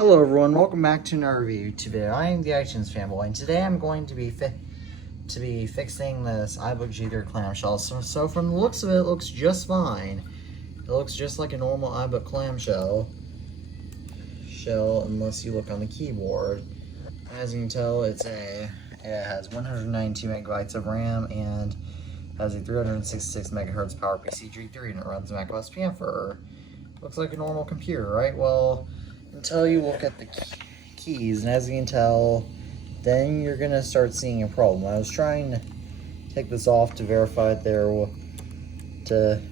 Hello everyone, welcome back to another review today. I am the iTunes fanboy, and today I'm going to be fixing this iBook G3 Clamshell. So from the looks of it, it looks just fine. It looks just like a normal iBook clamshell, unless you look on the keyboard. As you can tell, it has 192 megabytes of RAM and has a 366 megahertz PowerPC G3, and it runs Mac OS Panther. Looks like a normal computer, right? Well, until you look at the keys, and as you can tell, then you're gonna start seeing a problem. I was trying to take this off to verify it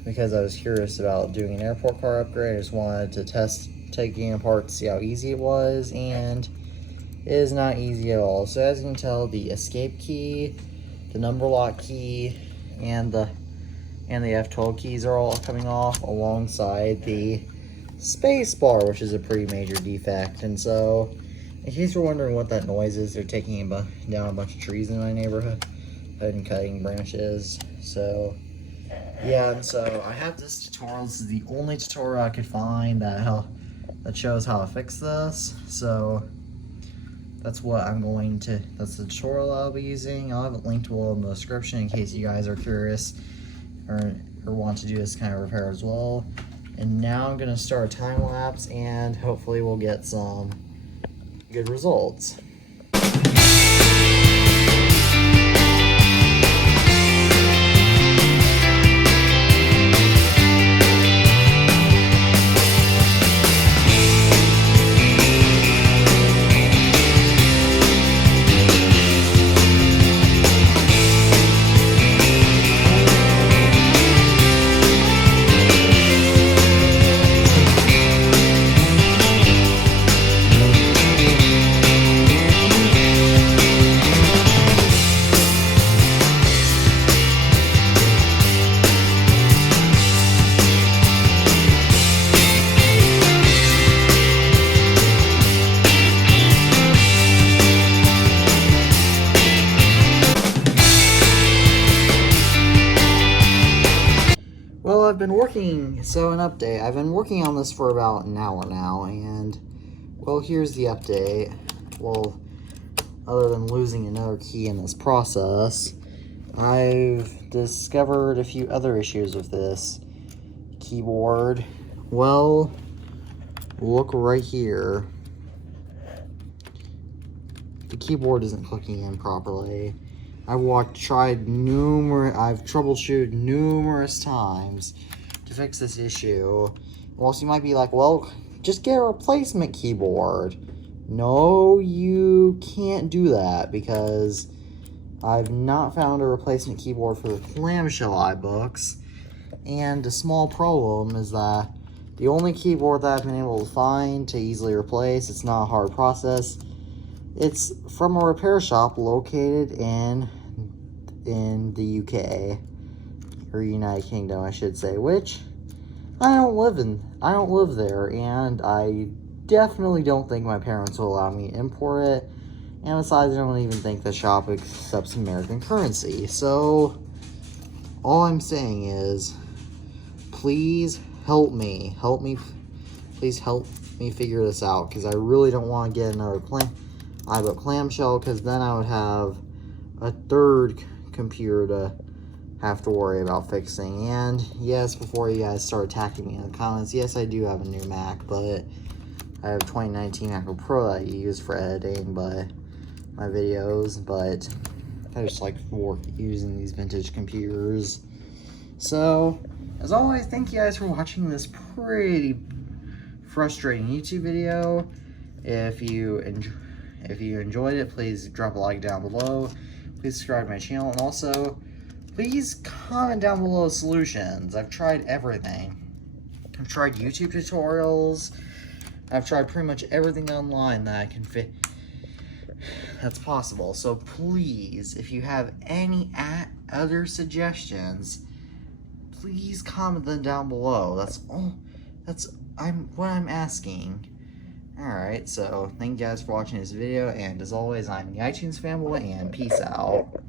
because I was curious about doing an airport car upgrade. I just wanted to test taking it apart to see how easy it was, and it is not easy at all. So as you can tell, the escape key, the number lock key, and the F12 keys are all coming off, alongside the space bar, which is a pretty major defect. And so, in case you're wondering what that noise is, they're taking down a bunch of trees in my neighborhood and cutting branches. So yeah, and so I have this tutorial. This is the only tutorial I could find that shows how to fix this. So that's that's the tutorial I'll be using. I'll have it linked below in the description in case you guys are curious or want to do this kind of repair as well. And now I'm going to start a time lapse, and hopefully we'll get some good results. Well, I've been working on this for about an hour now, and, well, here's the update. Well, other than losing another key in this process, I've discovered a few other issues with this keyboard. Well, look right here. The keyboard isn't clicking in properly. I've troubleshooted numerous times to fix this issue. Well, so you might be like, well, just get a replacement keyboard. No, you can't do that, because I've not found a replacement keyboard for the clamshell iBooks. And a small problem is that the only keyboard that I've been able to find to easily replace, it's not a hard process, it's from a repair shop located in the UK, or United Kingdom, I should say, which I don't live there, and I definitely don't think my parents will allow me to import it, and besides, I don't even think the shop accepts American currency. So all I'm saying is, please help me, please help me figure this out, because I really don't want to get another iBook clamshell, because then I would have a third computer to have to worry about fixing. And yes, before you guys start attacking me in the comments, yes, I do have a new Mac, but I have a 2019 MacBook Pro that I use for editing my videos, but I just like using these vintage computers. So as always, thank you guys for watching this pretty frustrating YouTube video. If you enjoyed it, please drop a like down below. Please subscribe to my channel, and also please comment down below solutions. I've tried everything. I've tried YouTube tutorials. I've tried pretty much everything online that I can fit that's possible. So please, if you have any other suggestions, please comment them down below. That's what I'm asking. Alright, so thank you guys for watching this video, and as always, I'm the iTunes fanboy, and peace out.